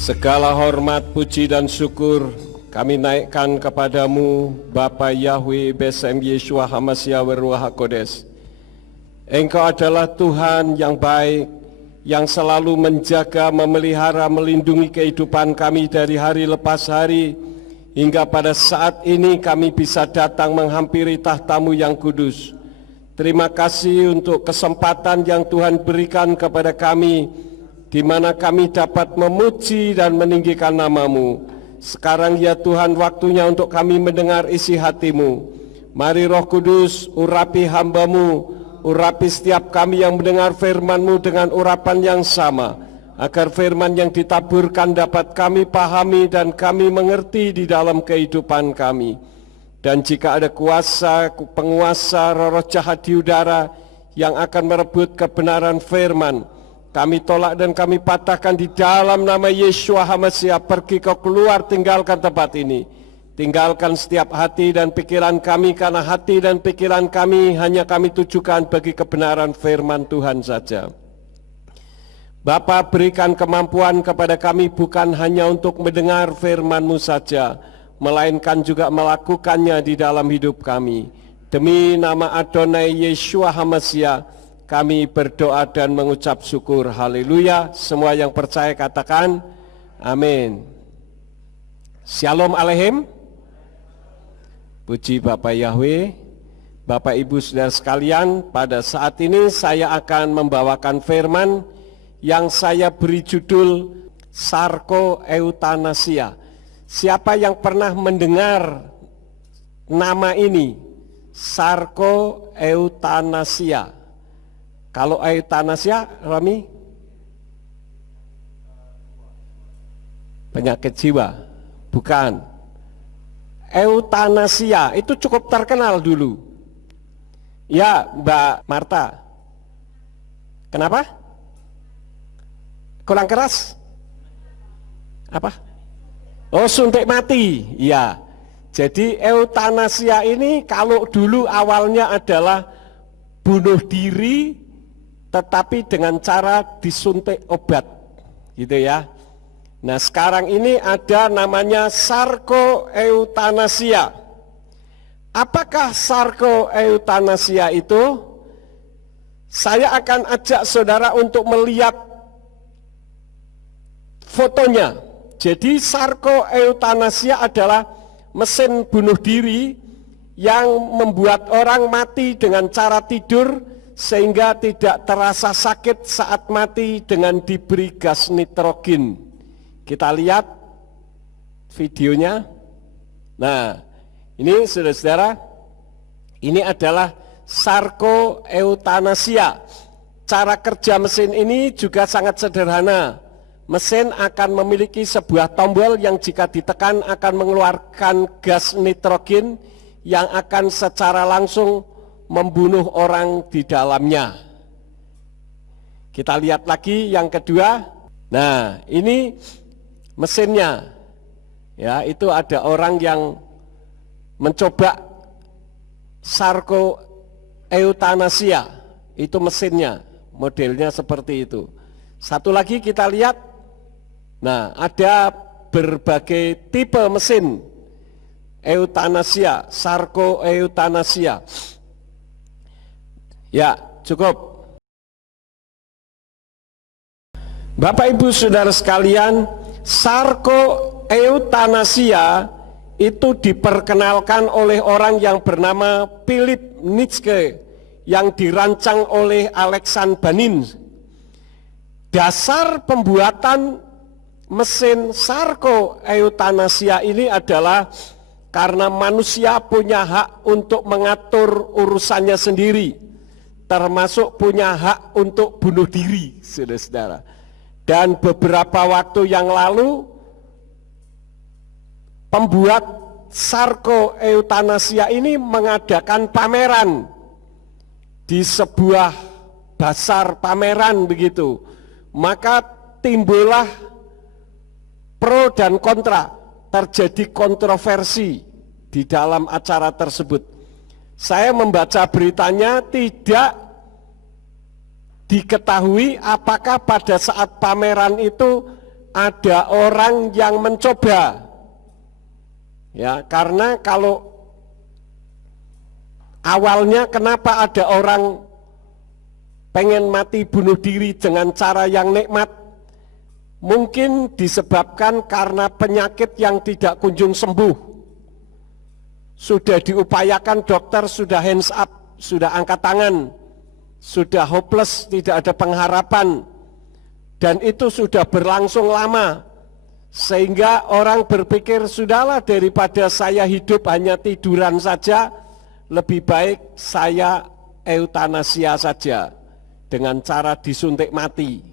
Segala hormat, puji dan syukur kami naikkan kepadamu, Bapa Yahweh Besem Yeshua Hamasya Ruach HaKodes. Engkau adalah Tuhan yang baik, yang selalu menjaga, memelihara, melindungi kehidupan kami dari hari lepas hari, hingga pada saat ini kami bisa datang menghampiri tahta-Mu yang kudus. Terima kasih untuk kesempatan yang Tuhan berikan kepada kami, di mana kami dapat memuji dan meninggikan nama-Mu. Sekarang ya Tuhan, waktunya untuk kami mendengar isi hati-Mu. Mari Roh Kudus urapi hamba-Mu, urapi setiap kami yang mendengar firman-Mu dengan urapan yang sama, agar firman yang ditaburkan dapat kami pahami dan kami mengerti di dalam kehidupan kami. Dan jika ada kuasa, penguasa, roh jahat di udara yang akan merebut kebenaran firman, kami tolak dan kami patahkan di dalam nama Yeshua HaMashiach. Pergi kau keluar, tinggalkan tempat ini. Tinggalkan setiap hati dan pikiran kami, karena hati dan pikiran kami hanya kami tujukan bagi kebenaran firman Tuhan saja. Bapa, berikan kemampuan kepada kami bukan hanya untuk mendengar firman-Mu saja, melainkan juga melakukannya di dalam hidup kami. Demi nama Adonai Yeshua HaMashiach, kami berdoa dan mengucap syukur. Haleluya. Semua yang percaya katakan amin. Shalom Aleichem. Puji Bapak Yahweh. Bapak Ibu Saudara sekalian, pada saat ini saya akan membawakan firman yang saya beri judul Sarko-Eutanasia. Siapa yang pernah mendengar nama ini? Sarko-Eutanasia. Kalau eutanasia, Rami? Penyakit jiwa? Bukan. Eutanasia itu cukup terkenal dulu. Ya, Mbak Marta. Kenapa? Kurang keras? Apa? Oh, suntik mati. Ya. Jadi eutanasia ini kalau dulu awalnya adalah bunuh diri, tetapi dengan cara disuntik obat, gitu ya. Nah, sekarang ini ada namanya sarko-eutanasia. Apakah sarko-eutanasia itu? Saya akan ajak saudara untuk melihat fotonya. Jadi sarko-eutanasia adalah mesin bunuh diri yang membuat orang mati dengan cara tidur sehingga tidak terasa sakit saat mati dengan diberi gas nitrogen. Kita lihat videonya. Nah, ini saudara-saudara, ini adalah sarko-eutanasia. Cara kerja mesin ini juga sangat sederhana. Mesin akan memiliki sebuah tombol yang jika ditekan akan mengeluarkan gas nitrogen yang akan secara langsung membunuh orang di dalamnya. Kita lihat lagi yang kedua. Nah, ini mesinnya. Ya, itu ada orang yang mencoba sarko-eutanasia. Itu mesinnya, modelnya seperti itu. Satu lagi kita lihat. Nah, ada berbagai tipe mesin eutanasia, sarko-eutanasia. Ya, cukup. Bapak Ibu Saudara sekalian, sarko-eutanasia itu diperkenalkan oleh orang yang bernama Philip Nitschke yang dirancang oleh Alexander Banin. Dasar pembuatan mesin sarko-eutanasia ini adalah karena manusia punya hak untuk mengatur urusannya sendiri, termasuk punya hak untuk bunuh diri, saudara-saudara. Dan beberapa waktu yang lalu, pembuat sarko-eutanasia ini mengadakan pameran di sebuah pasar pameran begitu. Maka timbullah pro dan kontra, terjadi kontroversi di dalam acara tersebut. Saya membaca beritanya, tidak diketahui apakah pada saat pameran itu ada orang yang mencoba. Ya, karena kalau awalnya kenapa ada orang pengen mati bunuh diri dengan cara yang nikmat, mungkin disebabkan karena penyakit yang tidak kunjung sembuh. Sudah diupayakan, dokter sudah hands up, sudah angkat tangan, sudah hopeless, tidak ada pengharapan, dan itu sudah berlangsung lama, sehingga orang berpikir, sudahlah daripada saya hidup hanya tiduran saja, lebih baik saya eutanasia saja dengan cara disuntik mati.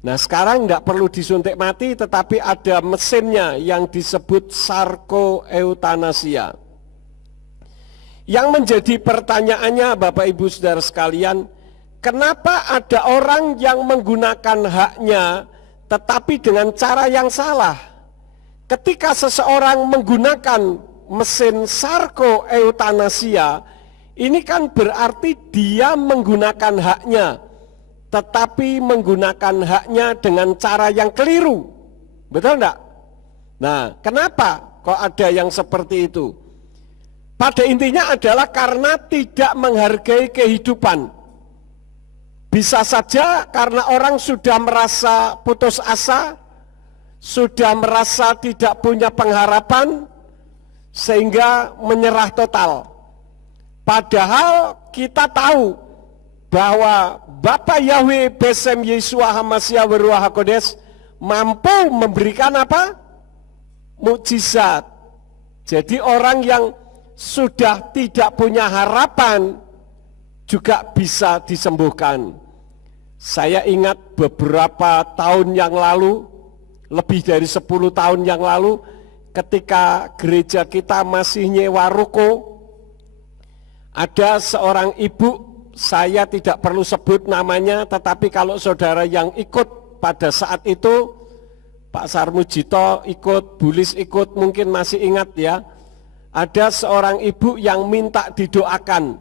Nah, sekarang tidak perlu disuntik mati, tetapi ada mesinnya yang disebut sarkoeutanasia. Yang menjadi pertanyaannya, Bapak Ibu Saudara sekalian, kenapa ada orang yang menggunakan haknya tetapi dengan cara yang salah? Ketika seseorang menggunakan mesin sarkoeutanasia, ini kan berarti dia menggunakan haknya, tetapi menggunakan haknya dengan cara yang keliru. Betul enggak? Nah, kenapa kok ada yang seperti itu? Pada intinya adalah karena tidak menghargai kehidupan. Bisa saja karena orang sudah merasa putus asa, sudah merasa tidak punya pengharapan, sehingga menyerah total. Padahal kita tahu bahwa Bapa Yahweh Besem Yeshua Hamasya Beruah HaKodes mampu memberikan apa? Mukjizat. Jadi orang yang sudah tidak punya harapan juga bisa disembuhkan. Saya ingat beberapa tahun yang lalu, lebih dari 10 tahun yang lalu, ketika gereja kita masih nyewa ruko, ada seorang ibu, saya tidak perlu sebut namanya, tetapi kalau saudara yang ikut pada saat itu, Pak Sarmujito ikut, Bulis ikut, mungkin masih ingat ya, ada seorang ibu yang minta didoakan.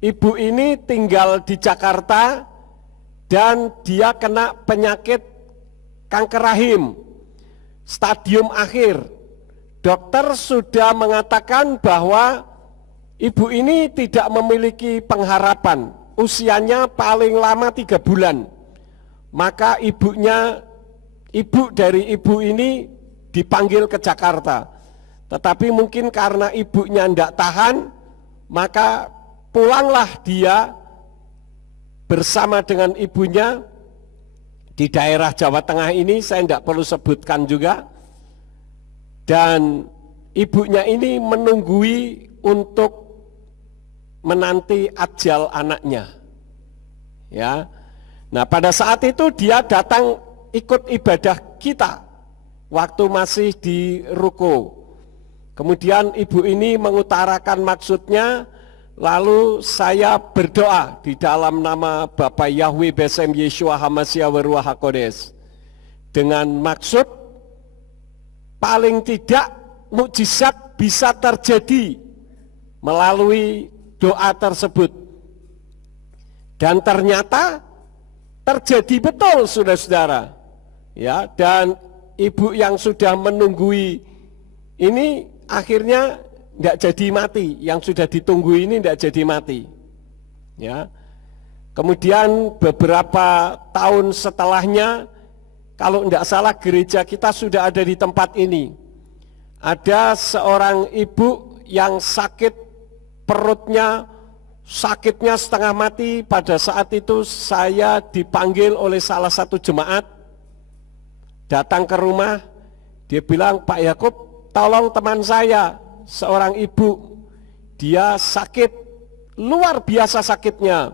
Ibu ini tinggal di Jakarta dan dia kena penyakit kanker rahim, stadium akhir. Dokter sudah mengatakan bahwa ibu ini tidak memiliki pengharapan, usianya paling lama 3 bulan. Maka ibu dari ibu ini dipanggil ke Jakarta. Tetapi mungkin karena ibunya tidak tahan, maka pulanglah dia bersama dengan ibunya di daerah Jawa Tengah ini, saya tidak perlu sebutkan juga. Dan ibunya ini menunggui untuk menanti ajal anaknya. Ya. Nah, pada saat itu dia datang ikut ibadah kita waktu masih di ruko. Kemudian ibu ini mengutarakan maksudnya, lalu saya berdoa di dalam nama Bapa Yahweh Besem Yeshua Hamasya Beruah HaKodes dengan maksud paling tidak mukjizat bisa terjadi melalui doa tersebut. Dan ternyata terjadi betul, saudara-saudara. Ya, dan ibu yang sudah menunggui ini akhirnya tidak jadi mati, yang sudah ditunggu ini tidak jadi mati. Ya. Kemudian beberapa tahun setelahnya, kalau tidak salah gereja kita sudah ada di tempat ini. Ada seorang ibu yang sakit perutnya, sakitnya setengah mati. Pada saat itu saya dipanggil oleh salah satu jemaat, datang ke rumah. Dia bilang, Pak Yakub, tolong teman saya, seorang ibu, dia sakit, luar biasa sakitnya.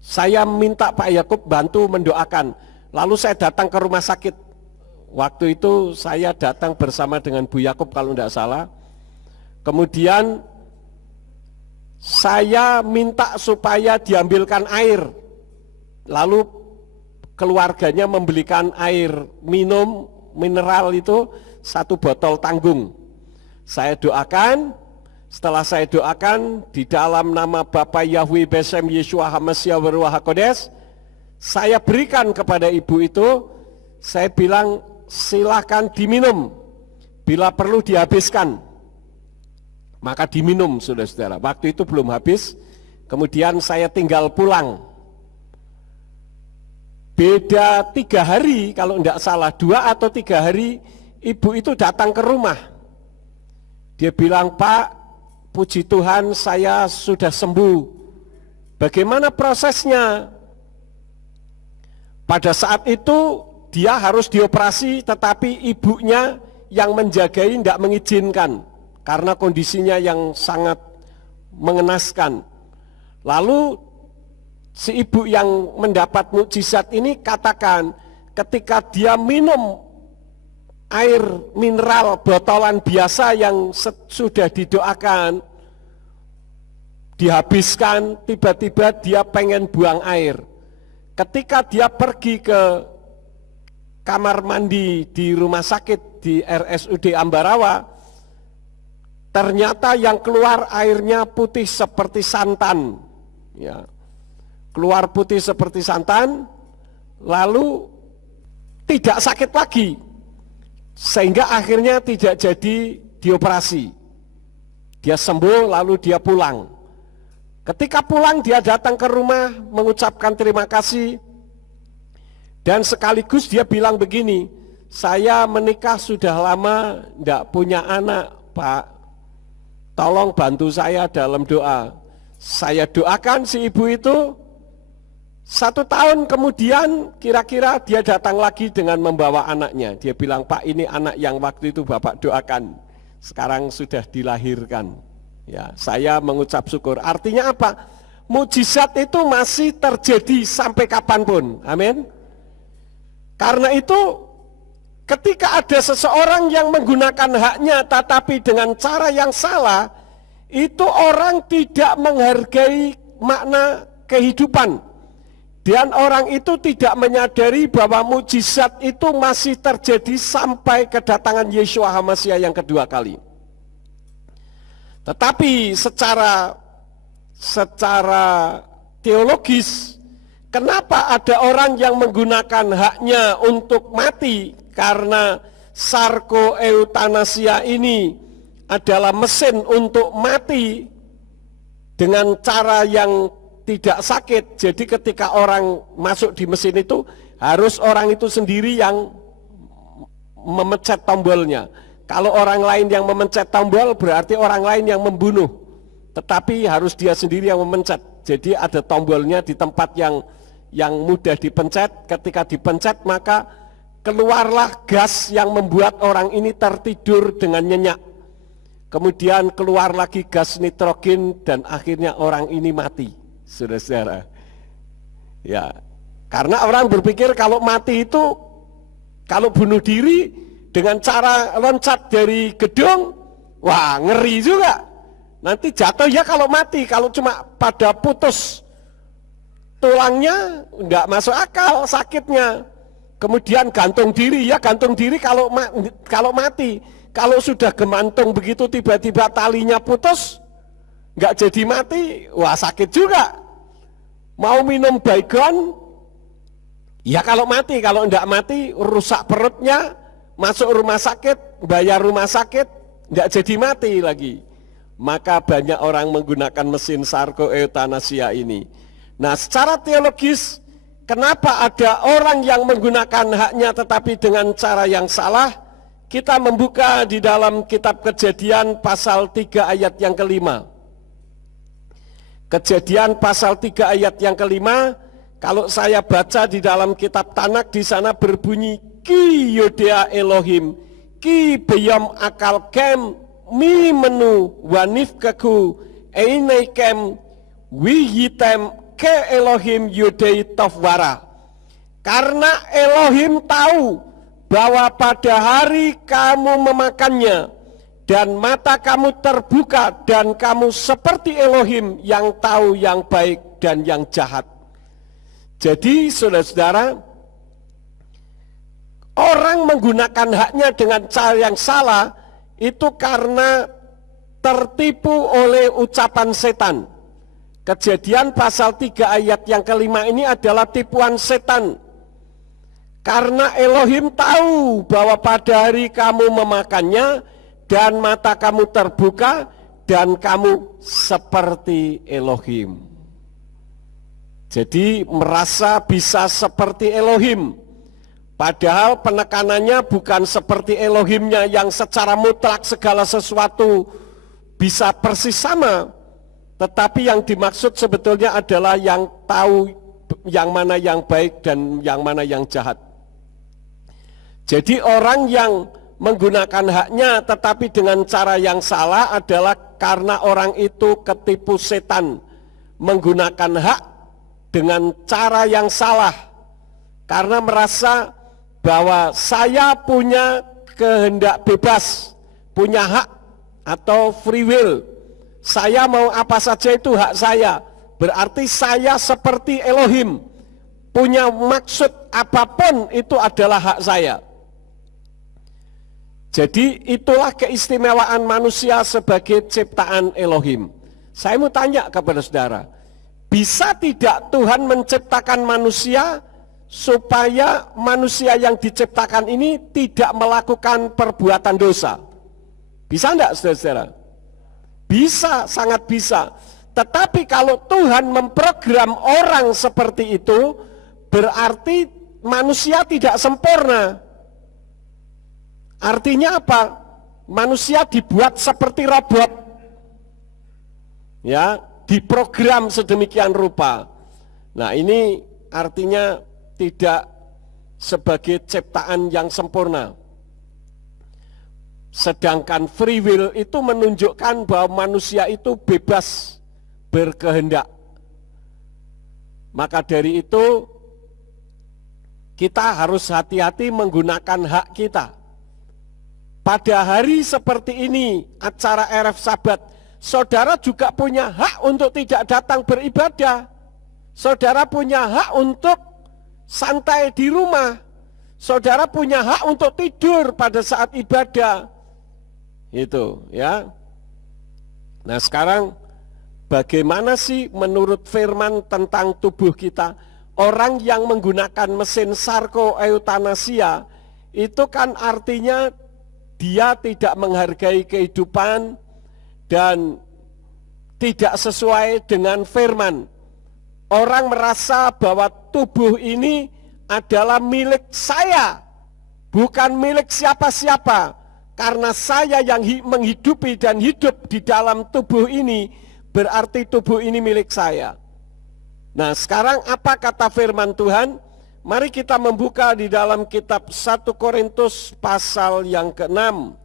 Saya minta Pak Yakub bantu mendoakan. Lalu saya datang ke rumah sakit. Waktu itu saya datang bersama dengan Bu Yakub kalau tidak salah. Kemudian saya minta supaya diambilkan air. Lalu keluarganya membelikan air minum mineral itu 1 botol tanggung. Saya doakan, setelah saya doakan di dalam nama Bapa Yahweh Besem Yeshua Hamasya Beruah HaKodes, saya berikan kepada ibu itu, saya bilang silakan diminum, bila perlu dihabiskan. Maka diminum, saudara-saudara. Waktu itu belum habis, kemudian saya tinggal pulang. Beda 3 hari, kalau tidak salah 2 atau 3 hari, ibu itu datang ke rumah. Dia bilang, Pak, puji Tuhan saya sudah sembuh. Bagaimana prosesnya? Pada saat itu dia harus dioperasi, tetapi ibunya yang menjagai tidak mengizinkan karena kondisinya yang sangat mengenaskan. Lalu si ibu yang mendapat mukjizat ini katakan, ketika dia minum air mineral botolan biasa yang sudah didoakan, dihabiskan, tiba-tiba dia pengen buang air. Ketika dia pergi ke kamar mandi di rumah sakit di RSUD Ambarawa, ternyata yang keluar airnya putih seperti santan, ya, keluar putih seperti santan, lalu tidak sakit lagi, sehingga akhirnya tidak jadi dioperasi. Dia sembuh lalu dia pulang. Ketika pulang dia datang ke rumah mengucapkan terima kasih, dan sekaligus dia bilang begini, saya menikah sudah lama tidak punya anak, Pak, tolong bantu saya dalam doa. Saya doakan si ibu itu, 1 tahun kemudian kira-kira dia datang lagi dengan membawa anaknya. Dia bilang, Pak, ini anak yang waktu itu Bapak doakan, sekarang sudah dilahirkan. Ya, saya mengucap syukur. Artinya apa? Mukjizat itu masih terjadi sampai kapanpun. Amin. Karena itu ketika ada seseorang yang menggunakan haknya tetapi dengan cara yang salah, itu orang tidak menghargai makna kehidupan. Dan orang itu tidak menyadari bahwa mukjizat itu masih terjadi sampai kedatangan Yeshua HaMashiach yang kedua kali. Tetapi secara teologis, kenapa ada orang yang menggunakan haknya untuk mati? Karena sarkoeutanasia ini adalah mesin untuk mati dengan cara yang tidak sakit. Jadi ketika orang masuk di mesin itu, harus orang itu sendiri yang memencet tombolnya. Kalau orang lain yang memencet tombol, berarti orang lain yang membunuh. Tetapi harus dia sendiri yang memencet. Jadi ada tombolnya di tempat yang mudah dipencet. Ketika dipencet maka keluarlah gas yang membuat orang ini tertidur dengan nyenyak. Kemudian keluar lagi gas nitrogen dan akhirnya orang ini mati. Saudara-saudara. Ya, karena orang berpikir kalau mati itu, kalau bunuh diri dengan cara loncat dari gedung, wah ngeri juga. Nanti jatuh ya kalau mati. Kalau cuma pada putus tulangnya, enggak masuk akal sakitnya. Kemudian gantung diri, ya gantung diri kalau mati. Kalau sudah gemantung begitu tiba-tiba talinya putus, enggak jadi mati, wah sakit juga. Mau minum baygon, ya kalau mati. Kalau enggak mati, rusak perutnya, masuk rumah sakit, bayar rumah sakit, enggak jadi mati lagi. Maka banyak orang menggunakan mesin sarkoeutanasia ini. Nah, secara teologis, kenapa ada orang yang menggunakan haknya tetapi dengan cara yang salah? Kita membuka di dalam kitab Kejadian pasal 3 ayat yang kelima. Kejadian pasal 3 ayat yang kelima, kalau saya baca di dalam kitab Tanak, di sana berbunyi, Ki Yodea Elohim, Ki Beyom Akal Kem, Mi Menu Wanif Keku, Einei Kem, Wiyitem Ke Elohim Yodei Tofwara. Karena Elohim tahu bahwa pada hari kamu memakannya, dan mata kamu terbuka, dan kamu seperti Elohim yang tahu yang baik dan yang jahat. Jadi saudara-saudara, orang menggunakan haknya dengan cara yang salah, itu karena tertipu oleh ucapan setan. Kejadian pasal 3 ayat yang kelima ini adalah tipuan setan. Karena Elohim tahu bahwa pada hari kamu memakannya dan mata kamu terbuka dan kamu seperti Elohim. Jadi merasa bisa seperti Elohim. Padahal penekanannya bukan seperti Elohimnya yang secara mutlak segala sesuatu bisa persis sama. Tetapi yang dimaksud sebetulnya adalah yang tahu yang mana yang baik dan yang mana yang jahat. Jadi orang yang menggunakan haknya tetapi dengan cara yang salah adalah karena orang itu ketipu setan. Menggunakan hak dengan cara yang salah. Karena merasa bahwa saya punya kehendak bebas, punya hak atau free will. Saya mau apa saja itu hak saya. Berarti saya seperti Elohim. Punya maksud apapun itu adalah hak saya. Jadi itulah keistimewaan manusia sebagai ciptaan Elohim. Saya mau tanya kepada saudara, bisa tidak Tuhan menciptakan manusia supaya manusia yang diciptakan ini tidak melakukan perbuatan dosa? Bisa enggak saudara-saudara? Bisa, sangat bisa. Tetapi kalau Tuhan memprogram orang seperti itu, berarti manusia tidak sempurna. Artinya apa? Manusia dibuat seperti robot. Ya, diprogram sedemikian rupa. Nah, ini artinya tidak sebagai ciptaan yang sempurna. Sedangkan free will itu menunjukkan bahwa manusia itu bebas berkehendak. Maka dari itu kita harus hati-hati menggunakan hak kita. Pada hari seperti ini, acara RF Sabat, saudara juga punya hak untuk tidak datang beribadah. Saudara punya hak untuk santai di rumah. Saudara punya hak untuk tidur pada saat ibadah. Itu ya. Nah sekarang bagaimana sih menurut firman tentang tubuh kita? Orang yang menggunakan mesin sarkoeutanasia itu kan artinya dia tidak menghargai kehidupan dan tidak sesuai dengan firman. Orang merasa bahwa tubuh ini adalah milik saya, bukan milik siapa-siapa. Karena saya yang menghidupi dan hidup di dalam tubuh ini, berarti tubuh ini milik saya. Nah sekarang apa kata firman Tuhan? Mari kita membuka di dalam kitab 1 Korintus pasal yang ke-6.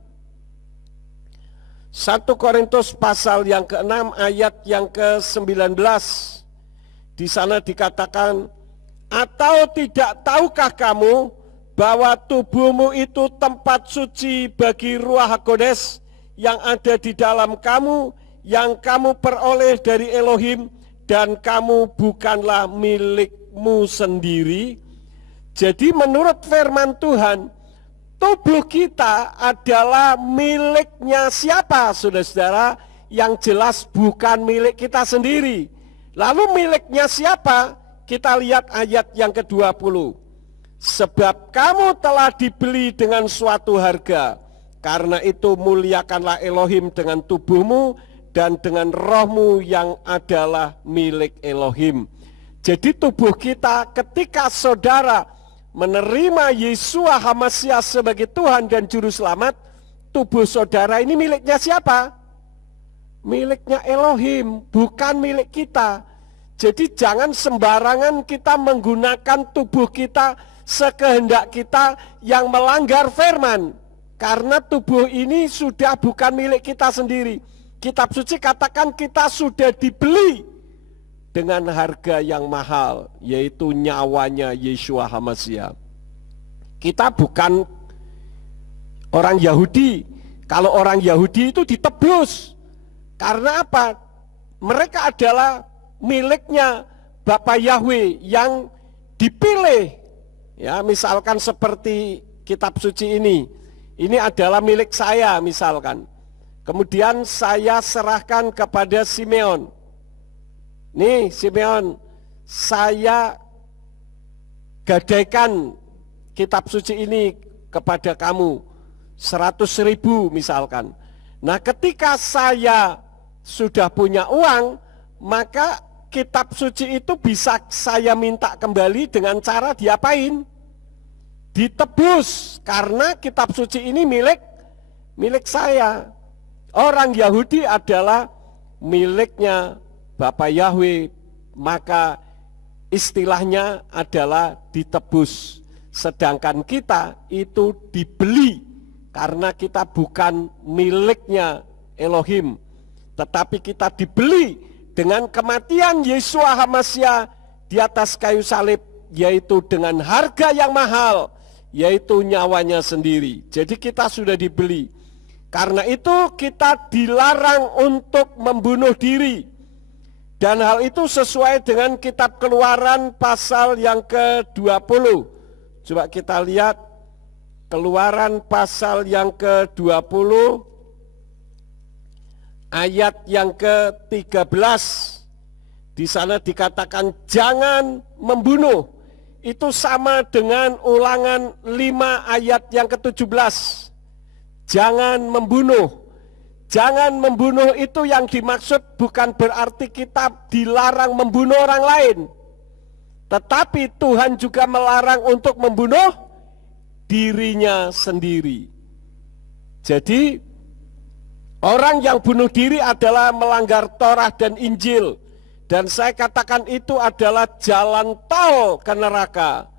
1 Korintus pasal yang ke-6 ayat yang ke-19. Di sana dikatakan, atau tidak tahukah kamu bahwa tubuhmu itu tempat suci bagi Ruach HaKodes yang ada di dalam kamu, yang kamu peroleh dari Elohim, dan kamu bukanlah milikmu sendiri. Jadi menurut firman Tuhan, tubuh kita adalah miliknya siapa, saudara-saudara? Yang jelas bukan milik kita sendiri. Lalu miliknya siapa? Kita lihat ayat yang ke-20. Sebab kamu telah dibeli dengan suatu harga, karena itu muliakanlah Elohim dengan tubuhmu dan dengan rohmu yang adalah milik Elohim. Jadi tubuh kita ketika saudara menerima Yeshua HaMashiach sebagai Tuhan dan Juru Selamat, tubuh saudara ini miliknya siapa? Miliknya Elohim, bukan milik kita. Jadi jangan sembarangan kita menggunakan tubuh kita sekehendak kita yang melanggar firman. Karena tubuh ini sudah bukan milik kita sendiri. Kitab suci katakan kita sudah dibeli dengan harga yang mahal, yaitu nyawanya Yeshua HaMashiach. Kita bukan orang Yahudi. Kalau orang Yahudi itu ditebus. Karena apa? Mereka adalah miliknya Bapa Yahweh yang dipilih. Ya, misalkan seperti kitab suci ini adalah milik saya misalkan. Kemudian saya serahkan kepada Simeon. nih Simeon, saya gadaikan kitab suci ini kepada kamu 100.000 misalkan. Nah, ketika saya sudah punya uang, maka kitab suci itu bisa saya minta kembali dengan cara diapain? Ditebus, karena kitab suci ini milik saya. Orang Yahudi adalah miliknya Bapa Yahweh, maka istilahnya adalah ditebus. Sedangkan kita itu dibeli, karena kita bukan miliknya Elohim, tetapi kita dibeli dengan kematian Yeshua HaMashiach di atas kayu salib, yaitu dengan harga yang mahal, yaitu nyawanya sendiri. Jadi kita sudah dibeli. Karena itu kita dilarang untuk membunuh diri. Dan hal itu sesuai dengan kitab Keluaran pasal yang ke-20. Coba kita lihat Keluaran pasal yang ke-20 ayat yang ke-13. Di sana dikatakan jangan membunuh. Itu sama dengan Ulangan 5 ayat yang ke-17. Jangan membunuh. Jangan membunuh itu yang dimaksud bukan berarti kita dilarang membunuh orang lain. Tetapi Tuhan juga melarang untuk membunuh dirinya sendiri. Jadi orang yang bunuh diri adalah melanggar Torah dan Injil. Dan saya katakan itu adalah jalan tol ke neraka.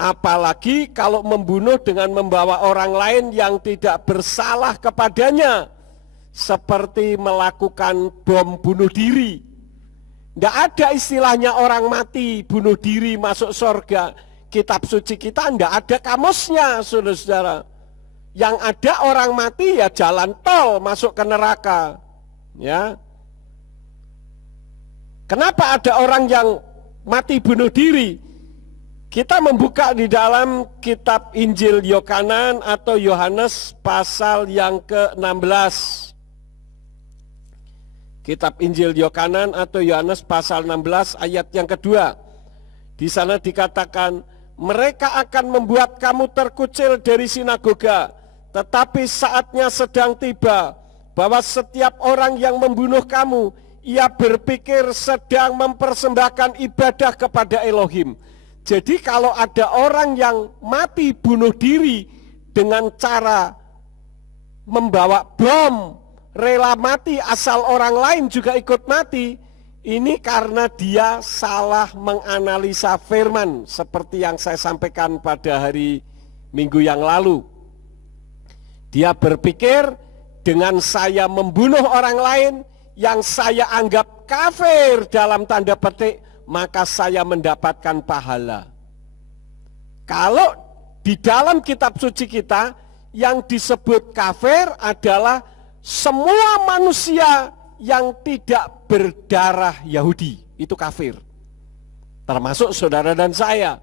Apalagi kalau membunuh dengan membawa orang lain yang tidak bersalah kepadanya. Seperti melakukan bom bunuh diri. Tidak ada istilahnya orang mati, bunuh diri, masuk surga. Kitab suci kita tidak ada kamusnya, saudara-saudara. Yang ada orang mati ya jalan tol masuk ke neraka. Ya. Kenapa ada orang yang mati bunuh diri? Kita membuka di dalam kitab Injil Yohanan atau Yohanes pasal yang ke-16. Kitab Injil Yohanan atau Yohanes pasal 16 ayat yang kedua. Di sana dikatakan, mereka akan membuat kamu terkucil dari sinagoga, tetapi saatnya sedang tiba bahwa setiap orang yang membunuh kamu, ia berpikir sedang mempersembahkan ibadah kepada Elohim. Jadi kalau ada orang yang mati bunuh diri dengan cara membawa bom, rela mati asal orang lain juga ikut mati, ini karena dia salah menganalisa firman seperti yang saya sampaikan pada hari Minggu yang lalu. Dia berpikir dengan saya membunuh orang lain yang saya anggap kafir dalam tanda petik, maka saya mendapatkan pahala. Kalau di dalam kitab suci kita yang disebut kafir adalah semua manusia yang tidak berdarah Yahudi, itu kafir. Termasuk saudara dan saya.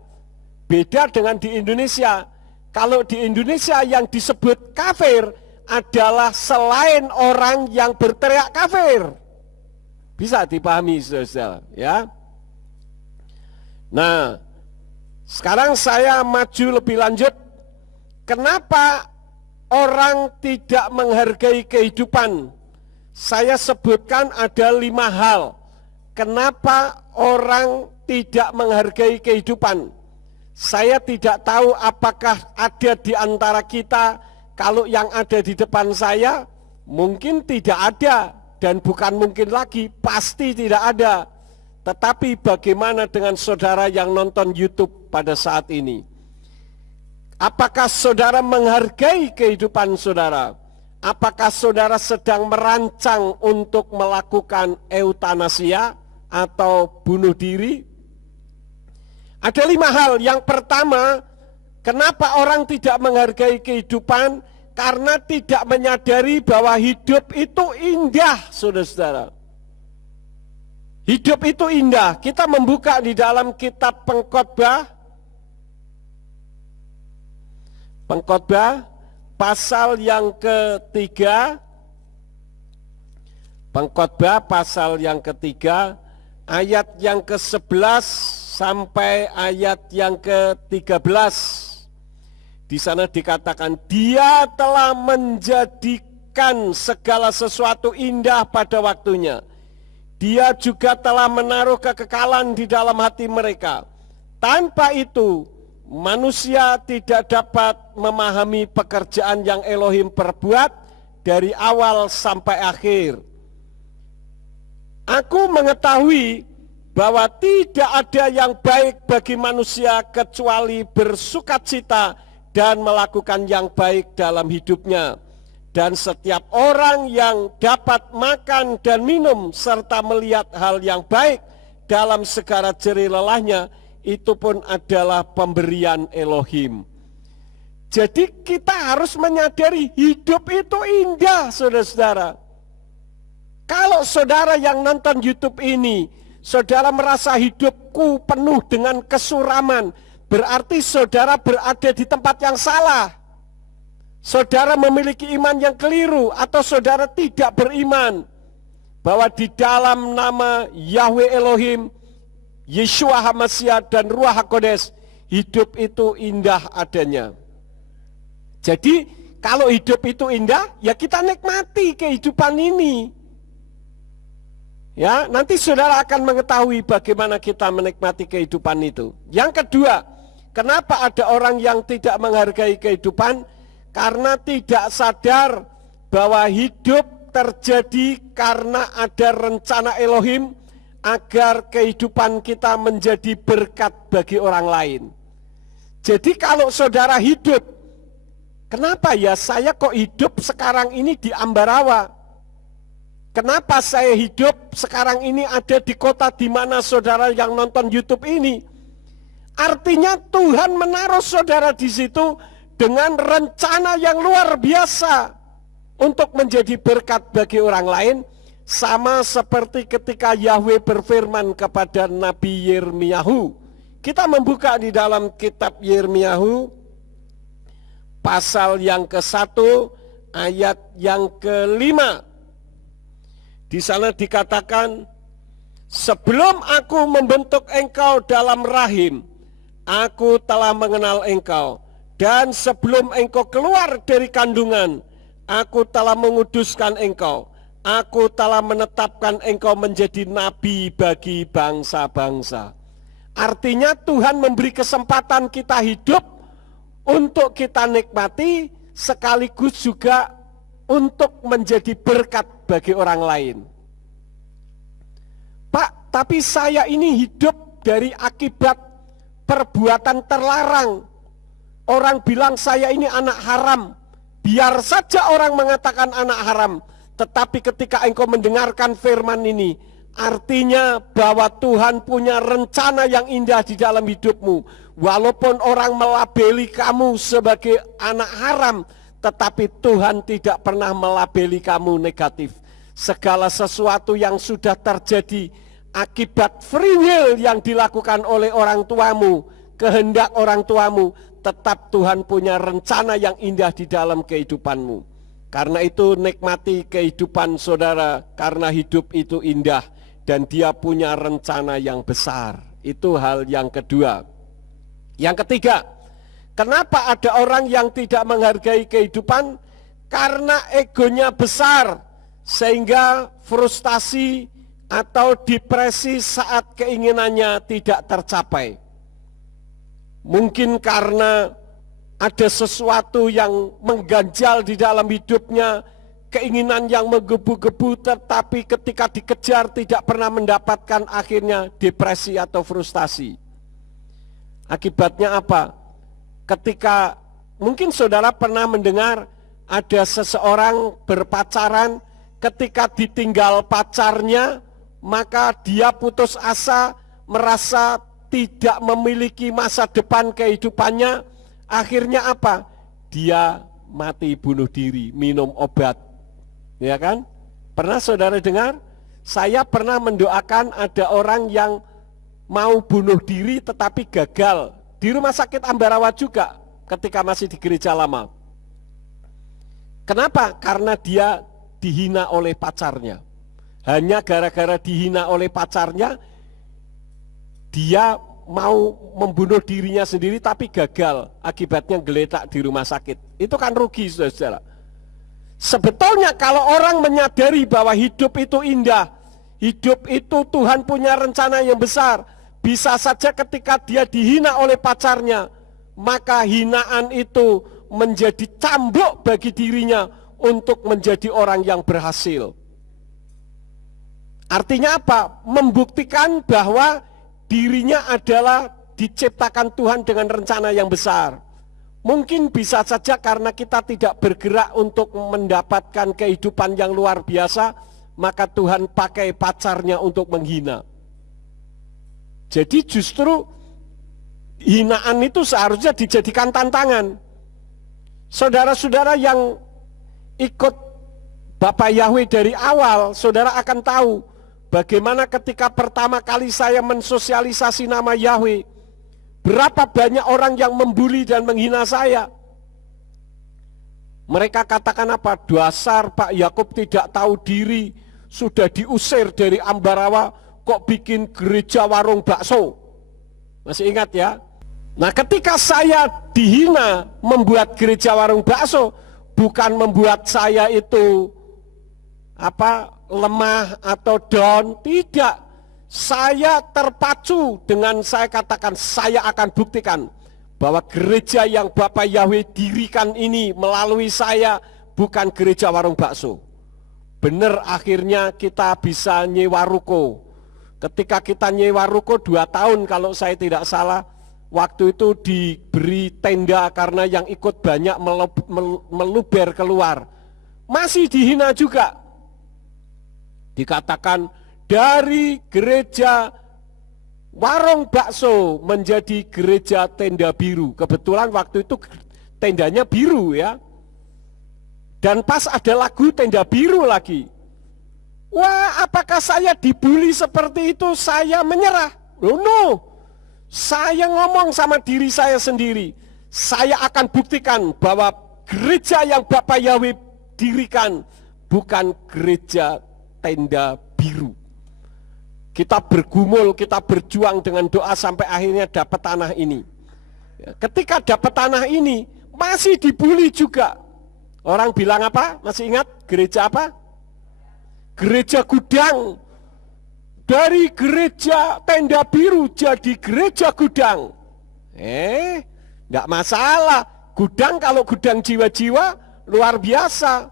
Beda dengan di Indonesia. Kalau di Indonesia yang disebut kafir adalah selain orang yang berteriak kafir. Bisa dipahami, saudara, ya. Nah, sekarang saya maju lebih lanjut. Kenapa orang tidak menghargai kehidupan? Saya sebutkan ada 5 hal. Kenapa orang tidak menghargai kehidupan? Saya tidak tahu apakah ada di antara kita. Kalau yang ada di depan saya mungkin tidak ada, dan bukan mungkin lagi, pasti tidak ada. Tetapi bagaimana dengan saudara yang nonton YouTube pada saat ini? Apakah saudara menghargai kehidupan saudara? Apakah saudara sedang merancang untuk melakukan eutanasia atau bunuh diri? Ada 5 hal. Yang pertama, kenapa orang tidak menghargai kehidupan? Karena tidak menyadari bahwa hidup itu indah, saudara-saudara. Hidup itu indah. Kita membuka di dalam kitab Pengkhotbah. Pengkhotbah pasal yang ketiga. Pengkhotbah pasal yang ketiga ayat yang ke-11 sampai ayat yang ke-13. Di sana dikatakan, Dia telah menjadikan segala sesuatu indah pada waktunya. Dia juga telah menaruh kekekalan di dalam hati mereka. Tanpa itu, manusia tidak dapat memahami pekerjaan yang Elohim perbuat dari awal sampai akhir. Aku mengetahui bahwa tidak ada yang baik bagi manusia kecuali bersukacita dan melakukan yang baik dalam hidupnya. Dan setiap orang yang dapat makan dan minum serta melihat hal yang baik dalam segala jerih lelahnya, itu pun adalah pemberian Elohim. Jadi kita harus menyadari hidup itu indah, saudara-saudara. Kalau saudara yang nonton YouTube ini, saudara merasa hidupku penuh dengan kesuraman, berarti saudara berada di tempat yang salah. Saudara memiliki iman yang keliru, atau saudara tidak beriman bahwa di dalam nama Yahweh Elohim, Yeshua HaMashiach dan Ruach HaKodes, hidup itu indah adanya. Jadi kalau hidup itu indah, ya kita nikmati kehidupan ini. Ya, nanti saudara akan mengetahui bagaimana kita menikmati kehidupan itu. Yang kedua, kenapa ada orang yang tidak menghargai kehidupan? Karena tidak sadar bahwa hidup terjadi karena ada rencana Elohim agar kehidupan kita menjadi berkat bagi orang lain. Jadi kalau saudara hidup, kenapa ya saya kok hidup sekarang ini di Ambarawa? Kenapa saya hidup sekarang ini ada di kota di mana saudara yang nonton YouTube ini? Artinya Tuhan menaruh saudara di situ dengan rencana yang luar biasa untuk menjadi berkat bagi orang lain, sama seperti ketika Yahweh berfirman kepada Nabi Yirmiyahu. Kita membuka di dalam kitab Yirmiyahu pasal yang ke-1 ayat yang ke-5. Di sana dikatakan, sebelum aku membentuk engkau dalam rahim, aku telah mengenal engkau. Dan sebelum engkau keluar dari kandungan, aku telah menguduskan engkau. Aku telah menetapkan engkau menjadi nabi bagi bangsa-bangsa. Artinya Tuhan memberi kesempatan kita hidup untuk kita nikmati, sekaligus juga untuk menjadi berkat bagi orang lain. Pak, tapi saya ini hidup dari akibat perbuatan terlarang. Orang bilang saya ini anak haram. Biar saja orang mengatakan anak haram, tetapi ketika engkau mendengarkan firman ini, artinya bahwa Tuhan punya rencana yang indah di dalam hidupmu. Walaupun orang melabeli kamu sebagai anak haram, tetapi Tuhan tidak pernah melabeli kamu negatif. Segala sesuatu yang sudah terjadi akibat free will yang dilakukan oleh orang tuamu, kehendak orang tuamu, tetap Tuhan punya rencana yang indah di dalam kehidupanmu. Karena itu nikmati kehidupan saudara, karena hidup itu indah dan dia punya rencana yang besar. Itu hal yang kedua. Yang ketiga, kenapa ada orang yang tidak menghargai kehidupan? Karena egonya besar, sehingga frustasi atau depresi saat keinginannya tidak tercapai. Mungkin karena ada sesuatu yang mengganjal di dalam hidupnya, keinginan yang menggebu-gebu, tetapi ketika dikejar tidak pernah mendapatkan, akhirnya depresi atau frustasi. Akibatnya apa? Ketika mungkin saudara pernah mendengar ada seseorang berpacaran, ketika ditinggal pacarnya, maka dia putus asa, merasa tidak memiliki masa depan kehidupannya. Akhirnya apa? Dia mati bunuh diri, minum obat. Ya kan? Pernah saudara dengar? Saya pernah mendoakan ada orang yang mau bunuh diri tetapi gagal di rumah sakit Ambarawa juga ketika masih di gereja lama. Kenapa? Karena dia dihina oleh pacarnya. Hanya gara-gara dihina oleh pacarnya, dia mau membunuh dirinya sendiri tapi gagal, akibatnya geletak di rumah sakit. Itu kan rugi, saudara-saudara. Sebetulnya kalau orang menyadari bahwa hidup itu indah, hidup itu Tuhan punya rencana yang besar, bisa saja ketika dia dihina oleh pacarnya, maka hinaan itu menjadi cambuk bagi dirinya untuk menjadi orang yang berhasil. Artinya apa? Membuktikan bahwa dirinya adalah diciptakan Tuhan dengan rencana yang besar. Mungkin bisa saja karena kita tidak bergerak untuk mendapatkan kehidupan yang luar biasa, maka Tuhan pakai pacarnya untuk menghina. Jadi justru hinaan itu seharusnya dijadikan tantangan. Saudara-saudara yang ikut Bapak Yahweh dari awal, saudara akan tahu bagaimana ketika pertama kali saya mensosialisasi nama Yahweh, berapa banyak orang yang membuli dan menghina saya. Mereka katakan apa? Dasar Pak Yakub tidak tahu diri, sudah diusir dari Ambarawa, kok bikin gereja warung bakso. Masih ingat ya? Nah, ketika saya dihina membuat gereja warung bakso, bukan membuat saya itu lemah atau down, tidak. Saya terpacu dengan saya katakan, saya akan buktikan bahwa gereja yang Bapak Yahweh dirikan ini melalui saya bukan gereja warung bakso. Benar, akhirnya kita bisa nyewa ruko. Ketika kita nyewa ruko 2 tahun kalau saya tidak salah, waktu itu diberi tenda karena yang ikut banyak meluber keluar. Masih dihina juga. Dikatakan dari gereja warung bakso menjadi gereja tenda biru. Kebetulan waktu itu tendanya biru ya. Dan pas ada lagu tenda biru lagi. Wah, apakah saya dibully seperti itu? Saya menyerah. No. Saya ngomong sama diri saya sendiri. Saya akan buktikan bahwa gereja yang Bapak Yahweh dirikan bukan gereja tenda biru. Kita bergumul, kita berjuang dengan doa sampai akhirnya dapat tanah ini. Ketika dapat tanah ini, masih dibully juga. Orang bilang apa? Masih ingat gereja apa? Gereja gudang. Dari gereja tenda biru jadi gereja gudang. Enggak masalah. Gudang kalau gudang jiwa-jiwa luar biasa.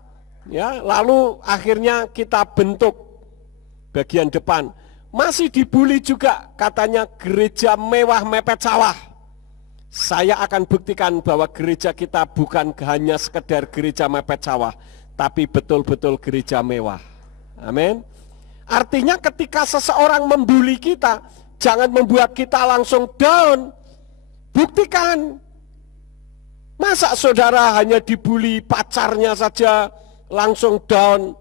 Ya, lalu akhirnya kita bentuk bagian depan. Masih dibully juga, katanya gereja mewah mepet sawah. Saya akan buktikan bahwa gereja kita bukan hanya sekedar gereja mepet sawah, tapi betul-betul gereja mewah. Amin. Artinya ketika seseorang membuli kita, jangan membuat kita langsung down. Buktikan. Masa saudara hanya dibuli pacarnya saja langsung down,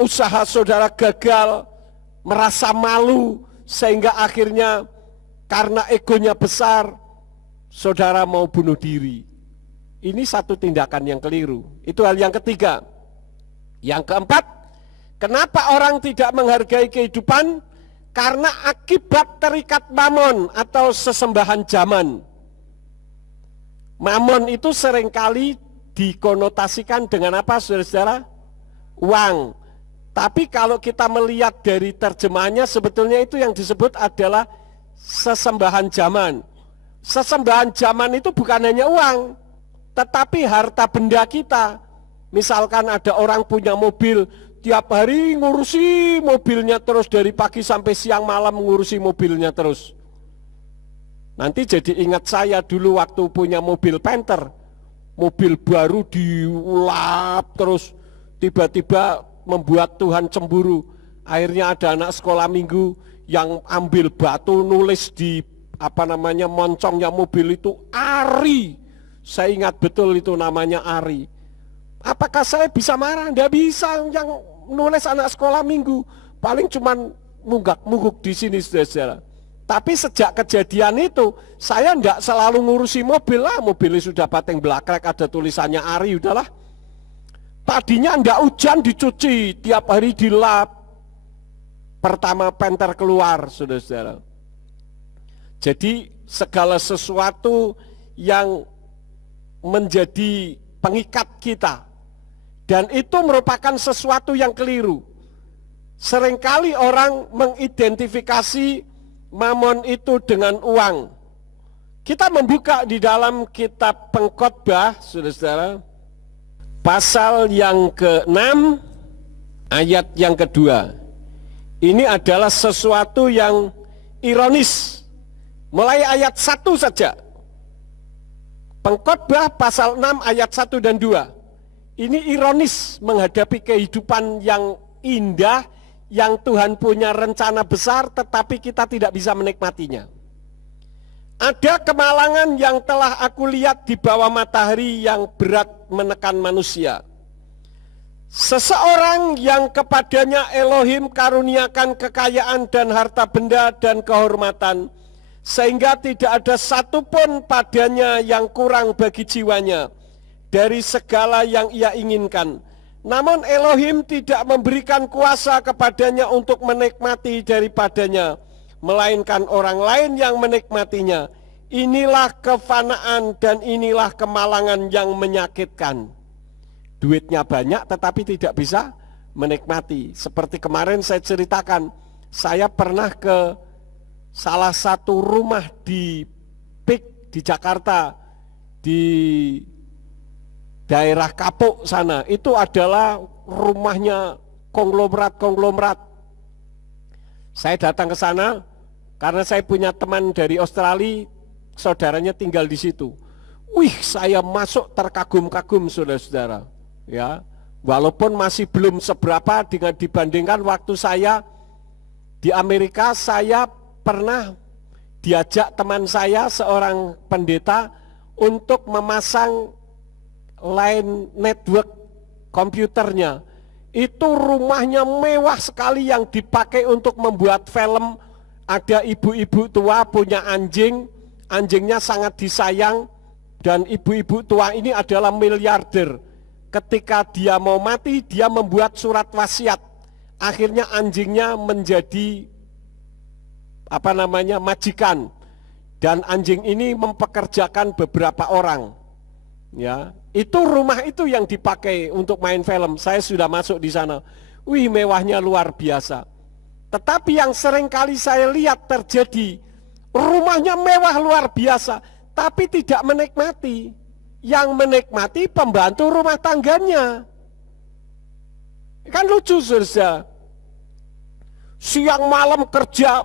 usaha saudara gagal, merasa malu, sehingga akhirnya karena egonya besar, saudara mau bunuh diri. Ini satu tindakan yang keliru. Itu hal yang ketiga. Yang keempat, kenapa orang tidak menghargai kehidupan? Karena akibat terikat mamon atau sesembahan zaman. Mamon itu seringkali dikonotasikan dengan apa, saudara-saudara? Uang. Tapi kalau kita melihat dari terjemahannya, sebetulnya itu yang disebut adalah sesembahan zaman. Sesembahan zaman itu bukan hanya uang, tetapi harta benda kita. Misalkan ada orang punya mobil, tiap hari ngurusi mobilnya terus, dari pagi sampai siang malam ngurusi mobilnya terus. Nanti jadi ingat saya dulu waktu punya mobil Panther, mobil baru diulap terus, tiba-tiba membuat Tuhan cemburu. Akhirnya ada anak sekolah minggu yang ambil batu nulis di moncongnya mobil itu Ari. Saya ingat betul itu namanya Ari. Apakah saya bisa marah? Tidak bisa. Yang nulis anak sekolah minggu paling cuman mungguk di sini, saudara-saudara. Tapi sejak kejadian itu, saya tidak selalu ngurusi mobil lah. Mobilnya sudah bateng belakrek, ada tulisannya Ari, udahlah. Tadinya tidak hujan dicuci, tiap hari dilap. Pertama Panther keluar, saudara-saudara. Jadi segala sesuatu yang menjadi pengikat kita, dan itu merupakan sesuatu yang keliru. Seringkali orang mengidentifikasi mamon itu dengan uang. Kita membuka di dalam kitab Pengkhotbah, saudara-saudara, pasal yang ke-6, ayat yang kedua. Ini adalah sesuatu yang ironis. Mulai ayat 1 saja. Pengkhotbah pasal 6 ayat 1 dan 2. Ini ironis menghadapi kehidupan yang indah, yang Tuhan punya rencana besar, tetapi kita tidak bisa menikmatinya. Ada kemalangan yang telah aku lihat di bawah matahari yang berat menekan manusia. Seseorang yang kepadanya Elohim karuniakan kekayaan dan harta benda dan kehormatan, sehingga tidak ada satupun padanya yang kurang bagi jiwanya dari segala yang ia inginkan. Namun Elohim tidak memberikan kuasa kepadanya untuk menikmati daripadanya, melainkan orang lain yang menikmatinya. Inilah kefanaan dan inilah kemalangan yang menyakitkan. Duitnya banyak tetapi tidak bisa menikmati. Seperti kemarin saya ceritakan, saya pernah ke salah satu rumah di PIK di Jakarta, di daerah Kapuk sana. Itu adalah rumahnya konglomerat. Saya datang ke sana karena saya punya teman dari Australia, saudaranya tinggal di situ. Wih, saya masuk terkagum-kagum, saudara-saudara. Ya, walaupun masih belum seberapa dengan dibandingkan waktu saya di Amerika. Saya pernah diajak teman saya, seorang pendeta, untuk memasang line network komputernya. Itu rumahnya mewah sekali yang dipakai untuk membuat film. Ada ibu-ibu tua punya anjing, anjingnya sangat disayang, dan ibu-ibu tua ini adalah miliarder. Ketika dia mau mati, dia membuat surat wasiat. Akhirnya anjingnya menjadi majikan, dan anjing ini mempekerjakan beberapa orang. Ya, itu rumah itu yang dipakai untuk main film. Saya sudah masuk di sana. Wih, mewahnya luar biasa. Tetapi yang sering kali saya lihat terjadi, rumahnya mewah luar biasa, tapi tidak menikmati. Yang menikmati pembantu rumah tangganya. Kan lucu, saudara. Siang malam kerja,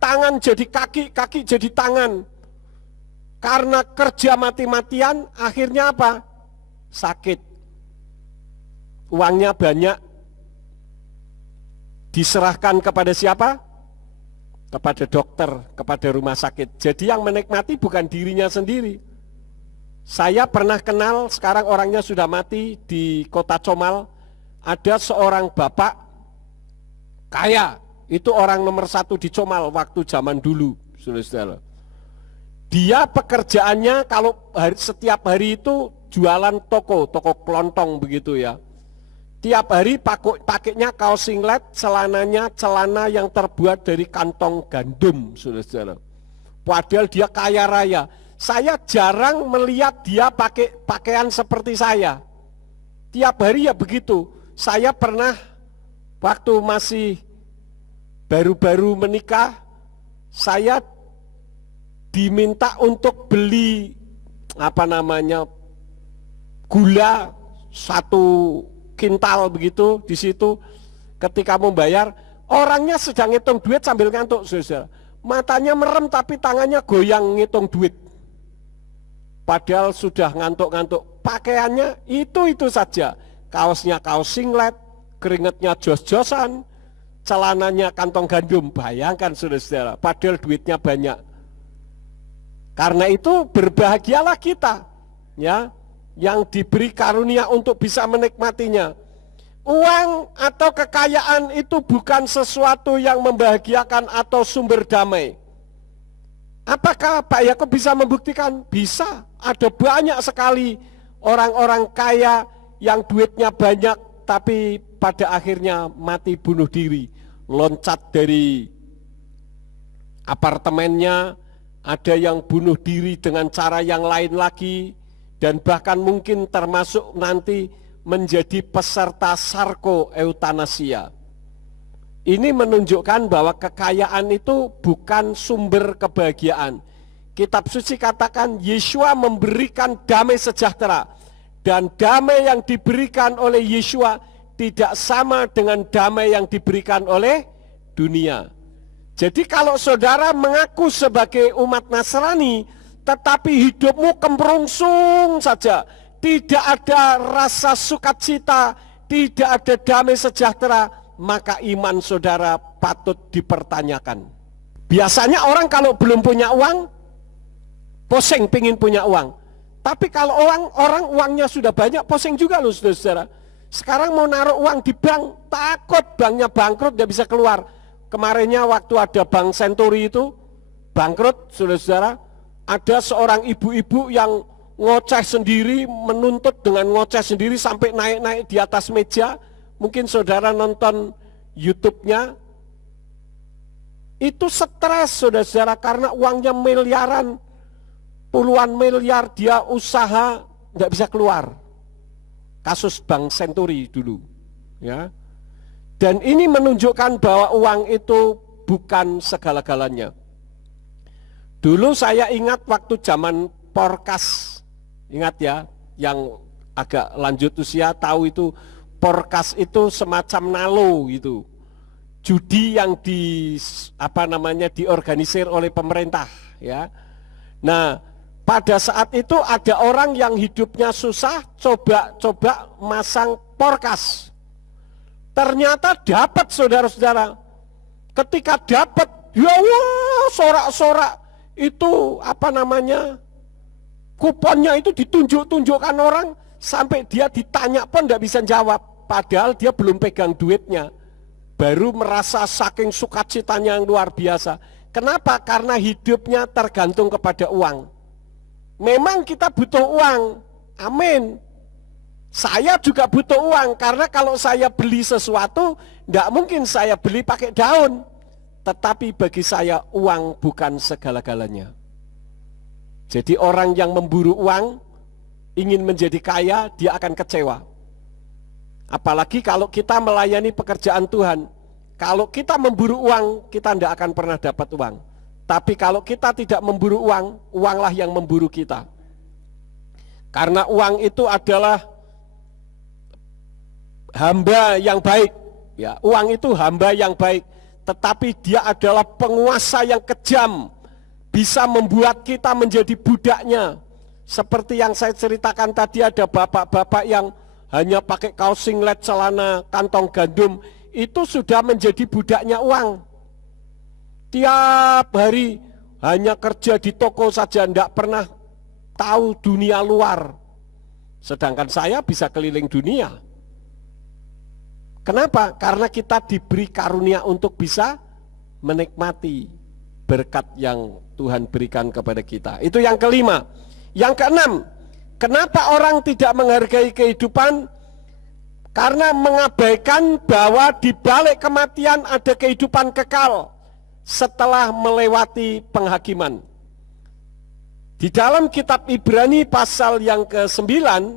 tangan jadi kaki, kaki jadi tangan. Karena kerja mati-matian, akhirnya apa? Sakit. Uangnya banyak. Diserahkan kepada siapa? Kepada dokter, kepada rumah sakit. Jadi yang menikmati bukan dirinya sendiri. Saya pernah kenal, sekarang orangnya sudah mati, di kota Comal. Ada seorang bapak kaya, itu orang nomor 1 di Comal waktu zaman dulu, saudara-saudara. Dia pekerjaannya kalau setiap hari itu jualan toko kelontong begitu ya. Tiap hari pakainya kaos singlet, celananya celana yang terbuat dari kantong gandum, saudara-saudara. Padahal dia kaya raya. Saya jarang melihat dia pakai pakaian seperti saya. Tiap hari ya begitu. Saya pernah waktu masih baru-baru menikah, saya diminta untuk beli gula 1 kintal begitu. Di situ ketika mau bayar, orangnya sedang ngitung duit sambil ngantuk, saudara. Matanya merem tapi tangannya goyang ngitung duit. Padahal sudah ngantuk-ngantuk. Pakaiannya itu saja. Kaosnya kaos singlet, keringetnya jos-josan, celananya kantong gandum. Bayangkan, saudara-saudara, padahal duitnya banyak. Karena itu berbahagialah kita, ya, yang diberi karunia untuk bisa menikmatinya. Uang atau kekayaan itu bukan sesuatu yang membahagiakan atau sumber damai. Apakah Pak Yakub bisa membuktikan? Bisa. Ada banyak sekali orang-orang kaya yang duitnya banyak tapi pada akhirnya mati bunuh diri, loncat dari apartemennya ada yang bunuh diri dengan cara yang lain lagi, dan bahkan mungkin termasuk nanti menjadi peserta sarko eutanasia. Ini menunjukkan bahwa kekayaan itu bukan sumber kebahagiaan. Kitab suci katakan Yeshua memberikan damai sejahtera, dan damai yang diberikan oleh Yeshua tidak sama dengan damai yang diberikan oleh dunia. Jadi kalau saudara mengaku sebagai umat Nasrani, tetapi hidupmu kemrungsung saja, tidak ada rasa sukacita, tidak ada damai sejahtera, maka iman saudara patut dipertanyakan. Biasanya orang kalau belum punya uang, poseng pingin punya uang. Tapi kalau orang uangnya sudah banyak, poseng juga loh saudara-saudara. Sekarang mau naruh uang di bank, takut banknya bangkrut, tidak bisa keluar. Kemarinnya waktu ada Bank Century itu bangkrut, saudara-saudara, ada seorang ibu-ibu yang ngoceh sendiri, menuntut dengan ngoceh sendiri sampai naik-naik di atas meja. Mungkin saudara nonton YouTube-nya, itu stres saudara-saudara karena uangnya miliaran, puluhan miliar, dia usaha nggak bisa keluar. Kasus Bank Century dulu, ya. Dan ini menunjukkan bahwa uang itu bukan segala-galanya. Dulu saya ingat waktu zaman Porkas, ingat ya, yang agak lanjut usia tahu itu, Porkas itu semacam nalo gitu. Judi yang diorganisir oleh pemerintah, ya. Nah, pada saat itu ada orang yang hidupnya susah, coba masang Porkas. Ternyata dapat saudara-saudara. Ketika dapat, ya wah, sorak-sorak itu kuponnya itu ditunjuk-tunjukkan orang, sampai dia ditanya pun tidak bisa jawab. Padahal dia belum pegang duitnya. Baru merasa saking sukacitanya yang luar biasa. Kenapa? Karena hidupnya tergantung kepada uang. Memang kita butuh uang, amin. Saya juga butuh uang, karena kalau saya beli sesuatu, tidak mungkin saya beli pakai daun. Tetapi bagi saya uang bukan segala-galanya. Jadi orang yang memburu uang, ingin menjadi kaya, dia akan kecewa. Apalagi kalau kita melayani pekerjaan Tuhan. Kalau kita memburu uang, kita tidak akan pernah dapat uang. Tapi kalau kita tidak memburu uang, uanglah yang memburu kita. Karena uang itu adalah hamba yang baik, ya, uang itu hamba yang baik, tetapi dia adalah penguasa yang kejam, bisa membuat kita menjadi budaknya. Seperti yang saya ceritakan tadi, ada bapak-bapak yang hanya pakai kaos singlet, celana, kantong gandum, itu sudah menjadi budaknya uang. Tiap hari hanya kerja di toko saja, tidak pernah tahu dunia luar. Sedangkan saya bisa keliling dunia. Kenapa? Karena kita diberi karunia untuk bisa menikmati berkat yang Tuhan berikan kepada kita. Itu yang kelima. Yang keenam, kenapa orang tidak menghargai kehidupan? Karena mengabaikan bahwa di balik kematian ada kehidupan kekal setelah melewati penghakiman. Di dalam kitab Ibrani pasal yang ke-9,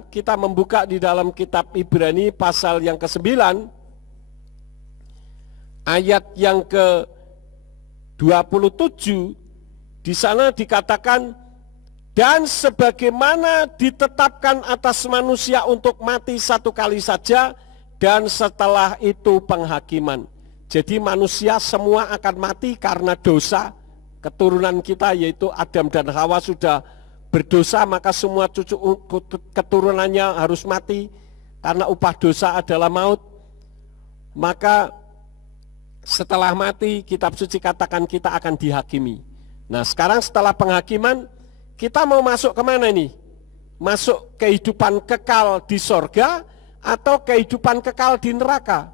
kita membuka di dalam kitab Ibrani pasal yang ke-9, ayat yang ke-27, di sana dikatakan, dan sebagaimana ditetapkan atas manusia untuk mati satu kali saja, dan setelah itu penghakiman. Jadi manusia semua akan mati karena dosa. Keturunan kita yaitu Adam dan Hawa sudah berdosa, maka semua cucu keturunannya harus mati, karena upah dosa adalah maut. Maka setelah mati, kitab suci katakan kita akan dihakimi. Nah, sekarang setelah penghakiman, kita mau masuk kemana ini? Masuk kehidupan kekal di sorga atau kehidupan kekal di neraka?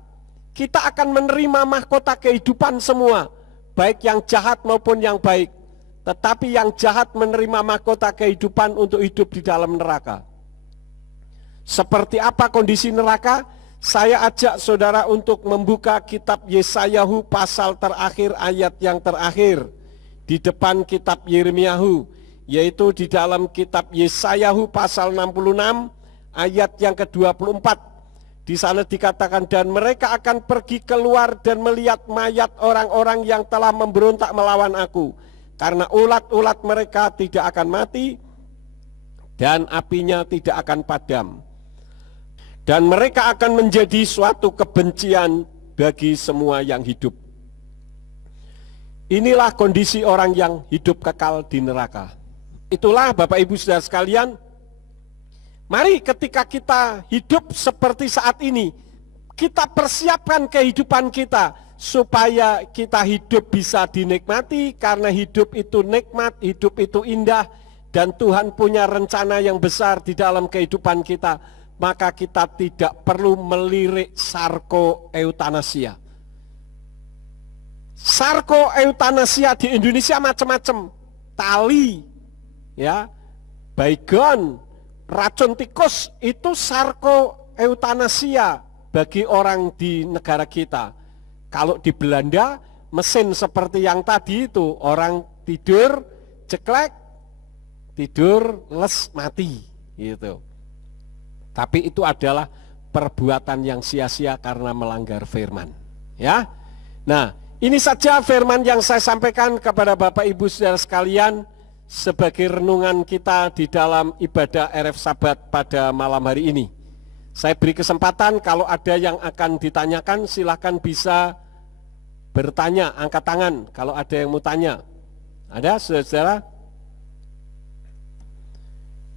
Kita akan menerima mahkota kehidupan semua, baik yang jahat maupun yang baik. Tetapi yang jahat menerima mahkota kehidupan untuk hidup di dalam neraka. Seperti apa kondisi neraka? Saya ajak saudara untuk membuka kitab Yesayahu pasal terakhir, ayat yang terakhir. di depan kitab Yeremiahu, yaitu di dalam kitab Yesayahu pasal 66 ayat yang ke-24. Di sana dikatakan, dan mereka akan pergi keluar dan melihat mayat orang-orang yang telah memberontak melawan aku, karena ulat-ulat mereka tidak akan mati dan apinya tidak akan padam, dan mereka akan menjadi suatu kebencian bagi semua yang hidup. Inilah kondisi orang yang hidup kekal di neraka. Itulah Bapak Ibu Saudara sekalian, mari ketika kita hidup seperti saat ini, kita persiapkan kehidupan kita supaya kita hidup bisa dinikmati, karena hidup itu nikmat, hidup itu indah, dan Tuhan punya rencana yang besar di dalam kehidupan kita. Maka kita tidak perlu melirik sarkoeutanasia. Sarkoeutanasia di Indonesia macam-macam, tali, ya, baygon, racun tikus, itu sarkoeutanasia bagi orang di negara kita. Kalau di Belanda, mesin seperti yang tadi itu, orang tidur ceklek, tidur les mati gitu. Tapi itu adalah perbuatan yang sia-sia karena melanggar firman, ya. Nah, ini saja firman yang saya sampaikan kepada Bapak Ibu Saudara sekalian sebagai renungan kita di dalam ibadah RF Sabat pada malam hari ini. Saya beri kesempatan kalau ada yang akan ditanyakan, silahkan bisa bertanya, angkat tangan kalau ada yang mau tanya. Ada saudara-saudara?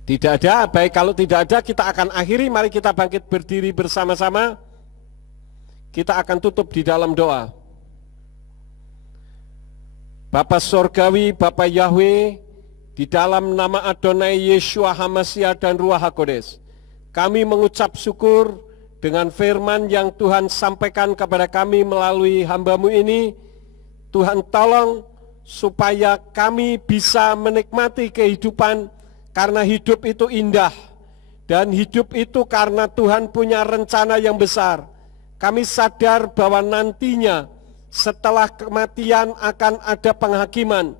Tidak ada. Baik, kalau tidak ada kita akan akhiri. Mari kita bangkit berdiri bersama-sama. Kita akan tutup di dalam doa. Bapa Sorgawi, Bapa Yahweh, di dalam nama Adonai Yeshua HaMashiach dan Ruach HaKodes, kami mengucap syukur dengan firman yang Tuhan sampaikan kepada kami melalui hamba-Mu ini. Tuhan tolong supaya kami bisa menikmati kehidupan, karena hidup itu indah, dan hidup itu karena Tuhan punya rencana yang besar. Kami sadar bahwa nantinya setelah kematian akan ada penghakiman.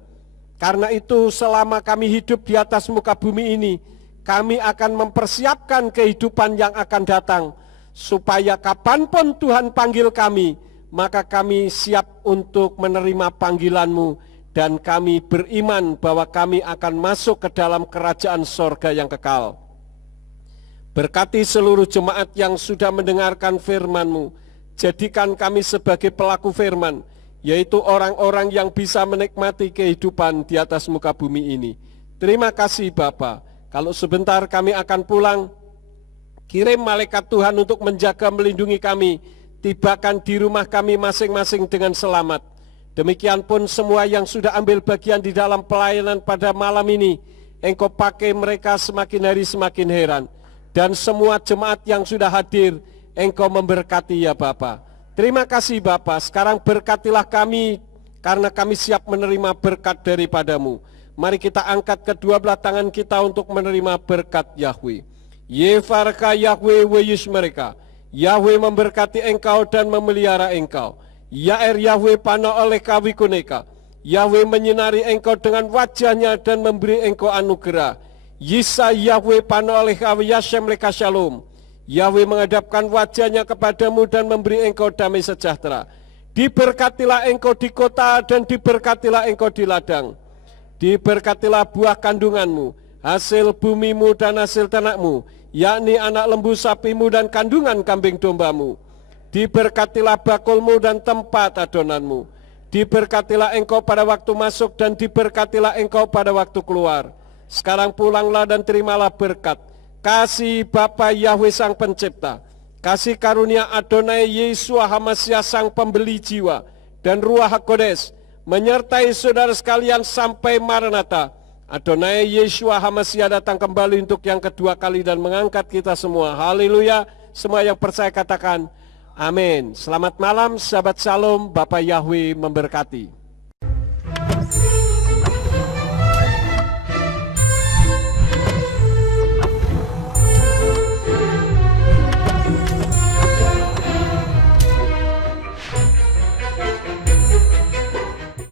Karena itu selama kami hidup di atas muka bumi ini, kami akan mempersiapkan kehidupan yang akan datang, supaya kapanpun Tuhan panggil kami, maka kami siap untuk menerima panggilan-Mu, dan kami beriman bahwa kami akan masuk ke dalam kerajaan sorga yang kekal. Berkati seluruh jemaat yang sudah mendengarkan firman-Mu, jadikan kami sebagai pelaku firman, yaitu orang-orang yang bisa menikmati kehidupan di atas muka bumi ini. Terima kasih Bapa. Kalau sebentar kami akan pulang, kirim malaikat Tuhan untuk menjaga melindungi kami, tibakan di rumah kami masing-masing dengan selamat. Demikian pun semua yang sudah ambil bagian di dalam pelayanan pada malam ini, Engkau pakai mereka semakin hari semakin heran. Dan semua jemaat yang sudah hadir, Engkau memberkati ya Bapa. Terima kasih Bapa. Sekarang berkatilah kami, karena kami siap menerima berkat daripada-Mu. Mari kita angkat kedua belah tangan kita untuk menerima berkat Yahweh. Yefarka Yahweh weyus mereka. Yahweh memberkati engkau dan memelihara engkau. Yair Yahweh panah oleh kawikuneka. Yahweh menyinari engkau dengan wajahnya dan memberi engkau anugerah. Yisa Yahweh panah oleh kawi Yashem leka shalom. Yahweh menghadapkan wajahnya kepadamu dan memberi engkau damai sejahtera. Diberkatilah engkau di kota dan diberkatilah engkau di ladang. Diberkatilah buah kandunganmu, hasil bumimu dan hasil ternakmu, yakni anak lembu sapimu dan kandungan kambing dombamu. Diberkatilah bakulmu dan tempat adonanmu. Diberkatilah engkau pada waktu masuk dan diberkatilah engkau pada waktu keluar. Sekarang pulanglah dan terimalah berkat. Kasih Bapa Yahweh Sang Pencipta, kasih karunia Adonai Yeshua HaMashiach Sang Pembeli Jiwa, dan Ruach HaKodes menyertai saudara sekalian sampai Maranatha. Adonai Yeshua HaMashiach datang kembali untuk yang kedua kali dan mengangkat kita semua. Haleluya. Semua yang percaya katakan amin. Selamat malam, sahabat Shalom. Bapa Yahweh memberkati.